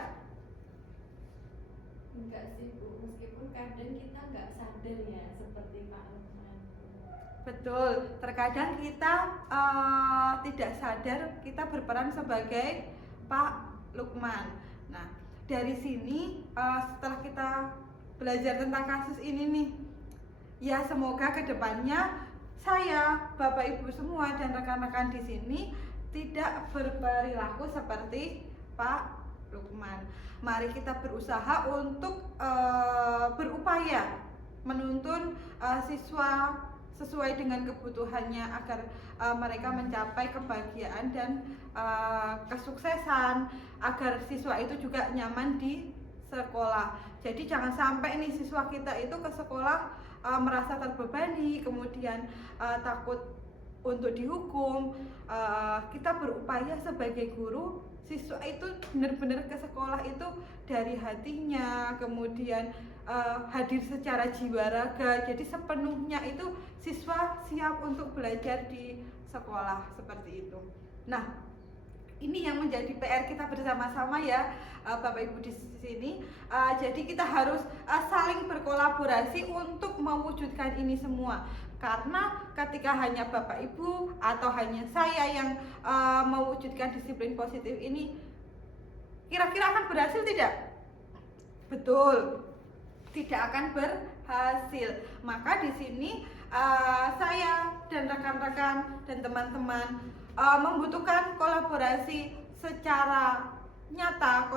Enggak sih Bu, meskipun kadang kita nggak sadar ya seperti Pak Lukman. Betul, terkadang kita tidak sadar kita berperan sebagai Pak Lukman. Nah, dari sini setelah kita belajar tentang kasus ini nih, ya semoga kedepannya saya, Bapak Ibu semua dan rekan-rekan di sini tidak berperilaku seperti Pak Lukman. Mari kita berusaha untuk berupaya menuntun siswa sesuai dengan kebutuhannya agar mereka mencapai kebahagiaan dan kesuksesan, agar siswa itu juga nyaman di sekolah. Jadi jangan sampai nih siswa kita itu ke sekolah merasa terbebani, kemudian takut untuk dihukum. Kita berupaya sebagai guru, siswa itu benar-benar ke sekolah itu dari hatinya, kemudian hadir secara jiwa raga. Jadi sepenuhnya itu siswa siap untuk belajar di sekolah seperti itu. Nah, ini yang menjadi PR kita bersama-sama ya, Bapak Ibu di sini. Jadi kita harus saling berkolaborasi untuk mewujudkan ini semua. Karena ketika hanya Bapak Ibu atau hanya saya yang mewujudkan disiplin positif ini, kira-kira akan berhasil tidak? Betul, tidak akan berhasil. Maka di sini saya dan rekan-rekan dan teman-teman membutuhkan kolaborasi secara nyata,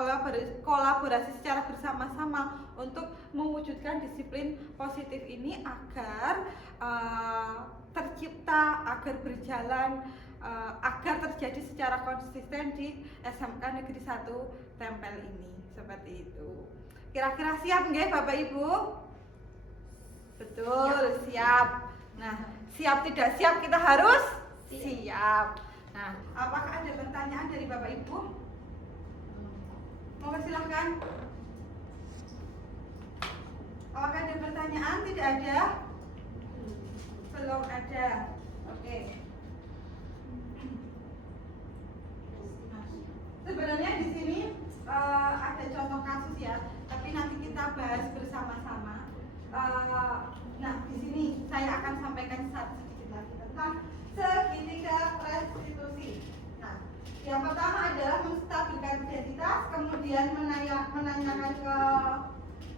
kolaborasi secara bersama-sama untuk mewujudkan disiplin positif ini agar tercipta, agar berjalan, agar terjadi secara konsisten di SMK Negeri 1 Tempel ini. Seperti itu. Kira-kira siap nggih Bapak Ibu? Betul, siap. Nah, siap tidak siap kita harus siap. Nah, apakah ada pertanyaan dari Bapak Ibu? Mau silahkan. Apakah ada pertanyaan? Tidak ada? Belum ada. Oke. Sebenarnya di sini ada contoh kasus ya, tapi nanti kita bahas bersama-sama. Nah, di sini saya akan sampaikan sedikit lagi tentang segitiga restitusi. Nah, yang pertama adalah menstabilkan identitas, kemudian menanyakan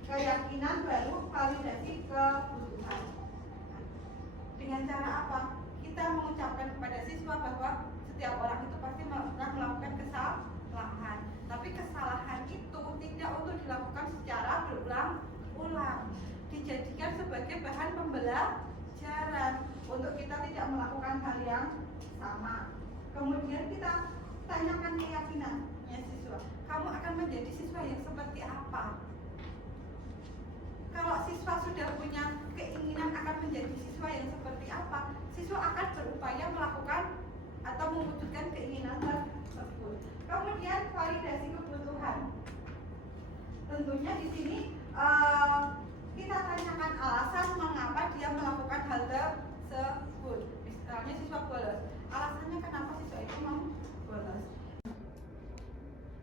keyakinan, baru validasi kebutuhan. Dengan cara apa? Kita mengucapkan kepada siswa bahwa setiap orang itu pasti melakukan kesalahan. Tapi kesalahan itu tidak untuk dilakukan secara berulang-ulang. Dijadikan sebagai bahan pembelajaran untuk kita tidak melakukan hal yang sama. Kemudian kita tanyakan keyakinannya siswa. Kamu akan menjadi siswa yang seperti apa? Kalau siswa sudah punya keinginan akan menjadi siswa yang seperti apa, siswa akan berupaya melakukan atau mewujudkan keinginan tersebut. Kemudian validasi kebutuhan. Tentunya di sini kita tanyakan alasan mengapa dia melakukan hal tersebut. Misalnya siswa bolos, alasannya kenapa siswa itu mau bolos.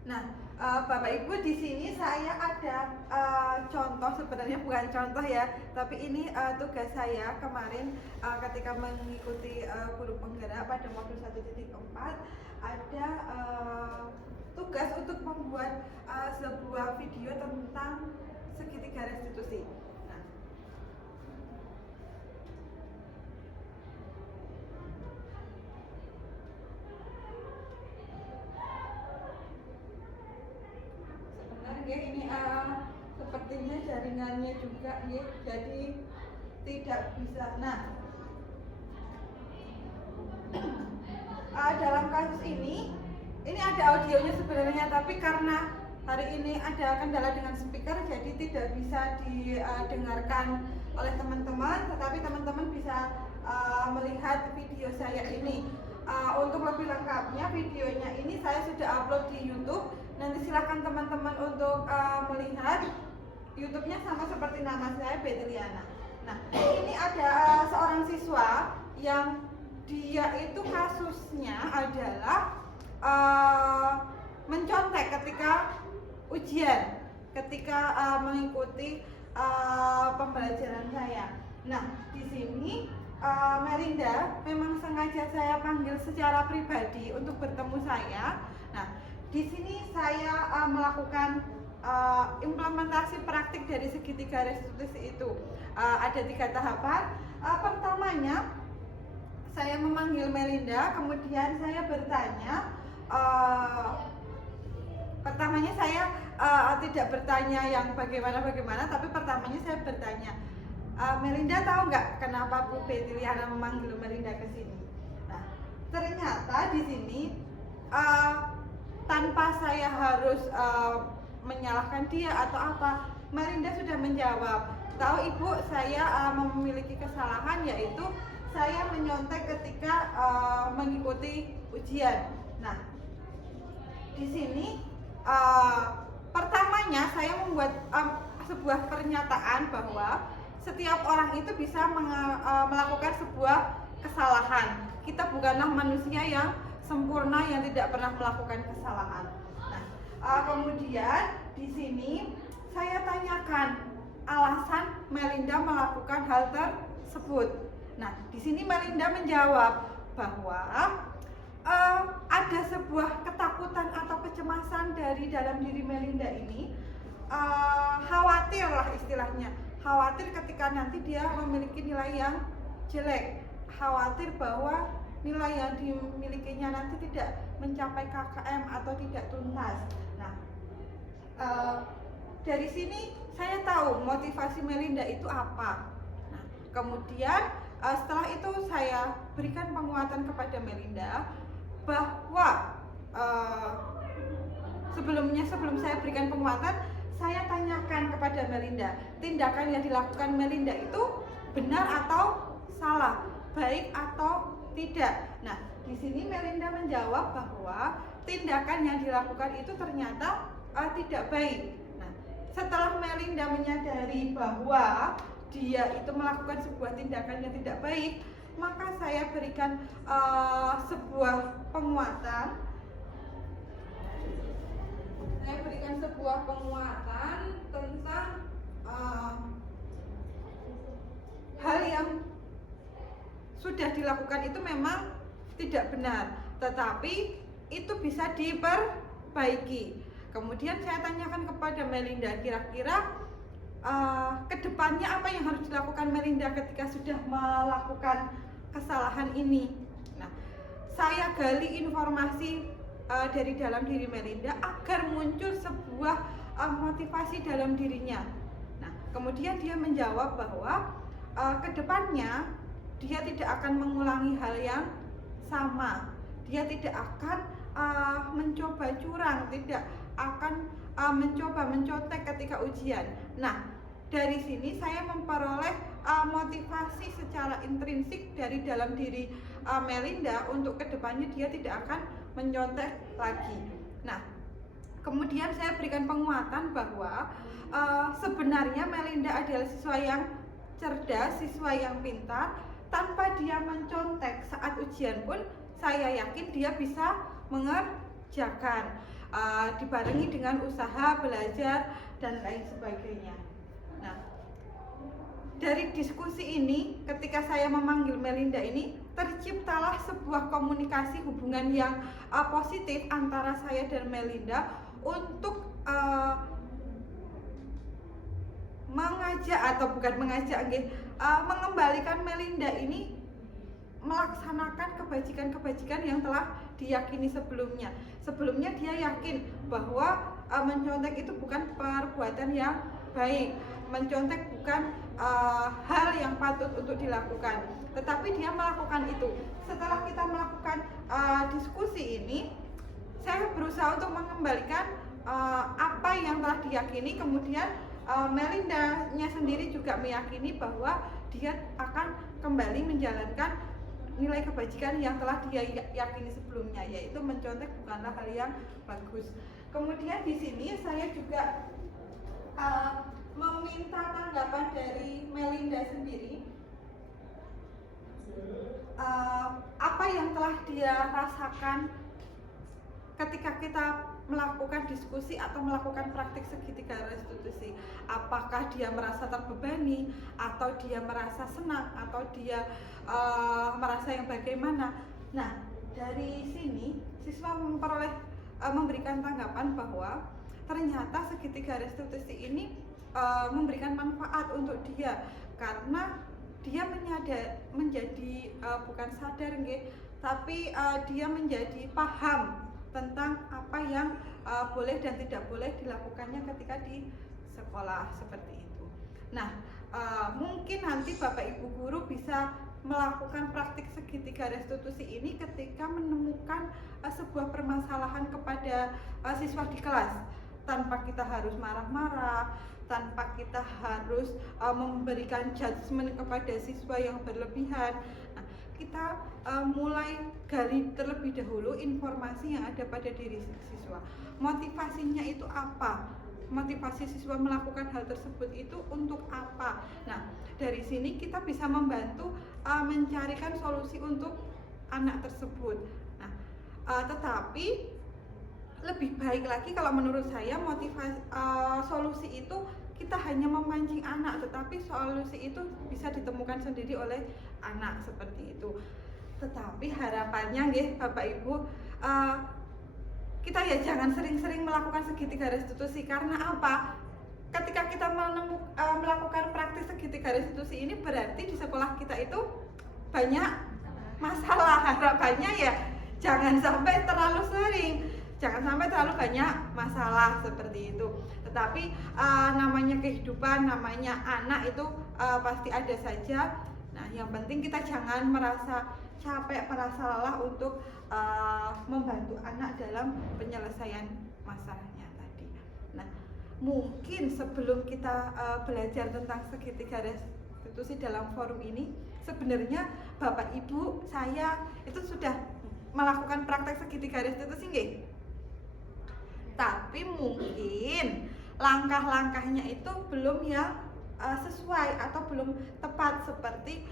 Nah, Bapak Ibu di sini saya ada contoh, sebenarnya bukan contoh ya, tapi ini tugas saya kemarin ketika mengikuti guru penggerak pada modul 1.4 ada tugas untuk membuat sebuah video tentang segitiga restitusi. Nah, sebenarnya ini sepertinya jaringannya juga ya, jadi tidak bisa. Nah, dalam kasus ini ada audionya sebenarnya, tapi karena hari ini ada kendala dengan speaker, jadi tidak bisa didengarkan oleh teman-teman, tetapi teman-teman bisa melihat video saya ini. Untuk lebih lengkapnya videonya ini saya sudah upload di YouTube. Nanti silakan teman-teman untuk melihat. YouTube-nya sama seperti nama saya, Beteliana. Nah, ini ada seorang siswa yang dia itu kasusnya adalah mencontek ketika ujian, ketika mengikuti pembelajaran saya. Nah, di sini Melinda memang sengaja saya panggil secara pribadi untuk bertemu saya. Nah, di sini saya melakukan implementasi praktik dari segitiga restitusi itu. Ada 3 tahapan. Pertamanya saya memanggil Melinda, kemudian saya bertanya. Pertamanya saya tidak bertanya yang bagaimana, tapi pertamanya saya bertanya, Melinda tahu nggak kenapa Bu Betty Liana memanggil Melinda ke sini? Nah, ternyata di sini tanpa saya harus menyalahkan dia atau apa, Melinda sudah menjawab, tahu Ibu, saya memiliki kesalahan, yaitu saya menyontek ketika mengikuti ujian. Nah, di sini pertamanya saya membuat sebuah pernyataan bahwa setiap orang itu bisa melakukan sebuah kesalahan. Kita bukanlah manusia yang sempurna yang tidak pernah melakukan kesalahan. Nah, kemudian di sini saya tanyakan alasan Melinda melakukan hal tersebut. Nah, di sini Melinda menjawab bahwa ada sebuah ketakutan atau kecemasan dari dalam diri Melinda ini, khawatir lah istilahnya, khawatir ketika nanti dia memiliki nilai yang jelek, khawatir bahwa nilai yang dimilikinya nanti tidak mencapai KKM atau tidak tuntas. Nah, dari sini saya tahu motivasi Melinda itu apa. Nah, kemudian setelah itu saya berikan penguatan kepada Melinda bahwa sebelum saya berikan penguatan, saya tanyakan kepada Melinda, tindakan yang dilakukan Melinda itu benar atau salah, baik atau tidak. Nah, di sini Melinda menjawab bahwa tindakan yang dilakukan itu ternyata tidak baik. Nah, setelah Melinda menyadari bahwa dia itu melakukan sebuah tindakan yang tidak baik, maka saya berikan sebuah penguatan. Saya berikan sebuah penguatan tentang hal yang sudah dilakukan itu memang tidak benar, tetapi itu bisa diperbaiki. Kemudian saya tanyakan kepada Melinda, kira-kira kedepannya apa yang harus dilakukan Melinda ketika sudah melakukan kesalahan ini. Nah, saya gali informasi dari dalam diri Melinda agar muncul sebuah motivasi dalam dirinya. Nah, kemudian dia menjawab bahwa kedepannya dia tidak akan mengulangi hal yang sama. Dia tidak akan mencoba curang, tidak akan mencoba mencontek ketika ujian. Nah, dari sini saya memperoleh motivasi secara intrinsik dari dalam diri Melinda untuk kedepannya dia tidak akan mencontek lagi. Nah, kemudian saya berikan penguatan bahwa sebenarnya Melinda adalah siswa yang cerdas, siswa yang pintar. Tanpa dia mencontek saat ujian pun saya yakin dia bisa mengerjakan, dibarengi dengan usaha, belajar, dan lain sebagainya. Nah, dari diskusi ini, ketika saya memanggil Melinda ini, terciptalah sebuah komunikasi hubungan yang positif antara saya dan Melinda untuk mengembalikan Melinda ini melaksanakan kebajikan-kebajikan yang telah diyakini sebelumnya. Sebelumnya dia yakin bahwa mencontek itu bukan perbuatan yang baik, mencontek bukan hal yang patut untuk dilakukan, tetapi dia melakukan itu. Setelah kita melakukan diskusi ini, saya berusaha untuk mengembalikan apa yang telah diyakini. Kemudian Melindanya sendiri juga meyakini bahwa dia akan kembali menjalankan nilai kebajikan yang telah dia yakini sebelumnya, yaitu mencontek bukanlah hal yang bagus. Kemudian di sini saya juga meminta tanggapan dari Melinda sendiri, apa yang telah dia rasakan ketika kita melakukan diskusi atau melakukan praktik segitiga restitusi. Apakah dia merasa terbebani, atau dia merasa senang, atau dia merasa yang bagaimana. Nah, dari sini siswa memperoleh memberikan tanggapan bahwa ternyata segitiga restitusi ini memberikan manfaat untuk dia, karena dia menjadi bukan sadar nggih, tapi dia menjadi paham tentang apa yang boleh dan tidak boleh dilakukannya ketika di sekolah seperti itu. Nah, mungkin nanti Bapak Ibu guru bisa melakukan praktik segitiga restitusi ini ketika menemukan sebuah permasalahan kepada siswa di kelas, tanpa kita harus marah-marah, tanpa kita harus memberikan judgement kepada siswa yang berlebihan. Nah, kita mulai gali terlebih dahulu informasi yang ada pada diri siswa. Motivasinya itu apa? Motivasi siswa melakukan hal tersebut itu untuk apa? Nah, dari sini kita bisa membantu mencarikan solusi untuk anak tersebut. Nah, tetapi lebih baik lagi kalau menurut saya motivasi solusi itu kita hanya memancing anak, tetapi solusi itu bisa ditemukan sendiri oleh anak seperti itu. Tetapi harapannya nggih Bapak Ibu, kita ya jangan sering-sering melakukan segitiga restitusi. Karena apa? Ketika kita melakukan praktik segitiga restitusi ini berarti di sekolah kita itu banyak masalah. Harapannya ya jangan sampai terlalu sering, jangan sampai terlalu banyak masalah seperti itu. Tetapi namanya kehidupan, namanya anak itu pasti ada saja. Nah, yang penting kita jangan merasa capek, merasa lelah untuk membantu anak dalam penyelesaian masalahnya tadi. Nah, mungkin sebelum kita belajar tentang segitiga restitusi dalam forum ini, sebenarnya Bapak Ibu saya itu sudah melakukan praktek segitiga restitusi nggih? Tapi mungkin langkah-langkahnya itu belum yang sesuai atau belum tepat seperti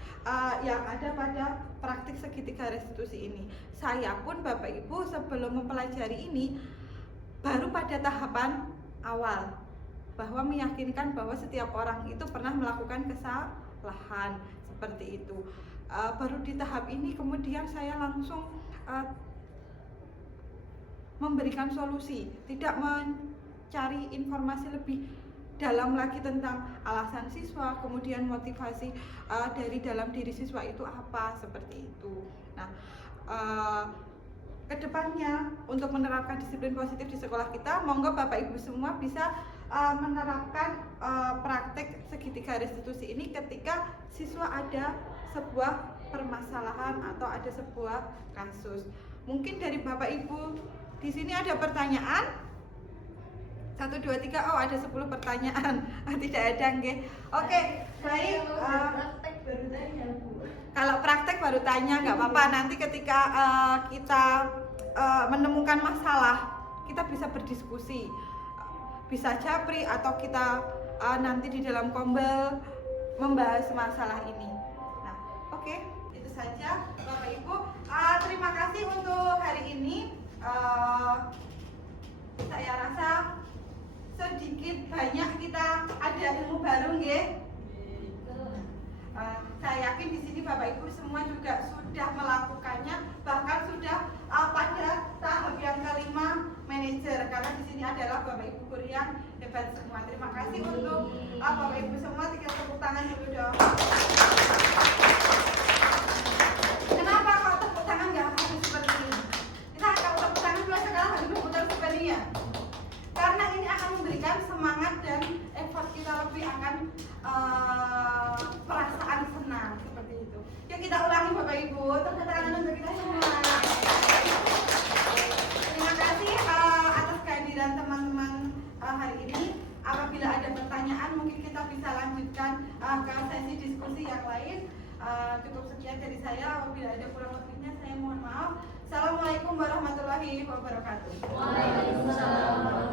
yang ada pada praktik segitiga restitusi ini. Saya pun Bapak Ibu sebelum mempelajari ini baru pada tahapan awal, bahwa meyakinkan bahwa setiap orang itu pernah melakukan kesalahan seperti itu. Baru di tahap ini kemudian saya langsung memberikan solusi, tidak mencari informasi lebih dalam lagi tentang alasan siswa, kemudian motivasi dari dalam diri siswa itu apa, seperti itu. Nah, kedepannya untuk menerapkan disiplin positif di sekolah kita, monggo Bapak Ibu semua bisa menerapkan praktek segitiga restitusi ini ketika siswa ada sebuah permasalahan atau ada sebuah kasus. Mungkin dari Bapak Ibu di sini ada pertanyaan? 1, 2, 3, oh ada 10 pertanyaan. Tidak ada nggih. Oke, baik. Kalau praktek baru tanya nggak apa-apa. Nanti ketika kita menemukan masalah, kita bisa berdiskusi, bisa japri atau kita nanti di dalam kombel membahas masalah ini. Nah, oke, itu saja Bapak Ibu. Terima kasih untuk hari ini. Saya rasa sedikit banyak kita ada ilmu baru nggih. Saya yakin di sini Bapak Ibu semua juga sudah melakukannya, bahkan sudah pada tahap yang kelima manajer, karena di sini adalah Bapak Ibu guru yang hebat semua. Terima kasih untuk Bapak Ibu semua. Tepuk tangan dulu dong. Kenapa kalau tepuk tangan nggak harus seperti ini? Kita kalau tepuk tangan dulu sekarang harus berputar seperti ini ya. Karena ini akan memberikan semangat dan effort kita lebih, akan perasaan senang seperti itu. Yuk kita ulangi Bapak Ibu, tepuk tangan untuk kita semua. Terima kasih atas kehadiran teman-teman hari ini. Apabila ada pertanyaan mungkin kita bisa lanjutkan ke sesi diskusi yang lain. Cukup sekian dari saya. Apabila ada kurang lebihnya saya mohon maaf. Assalamualaikum warahmatullahi wabarakatuh. Waalaikumsalam.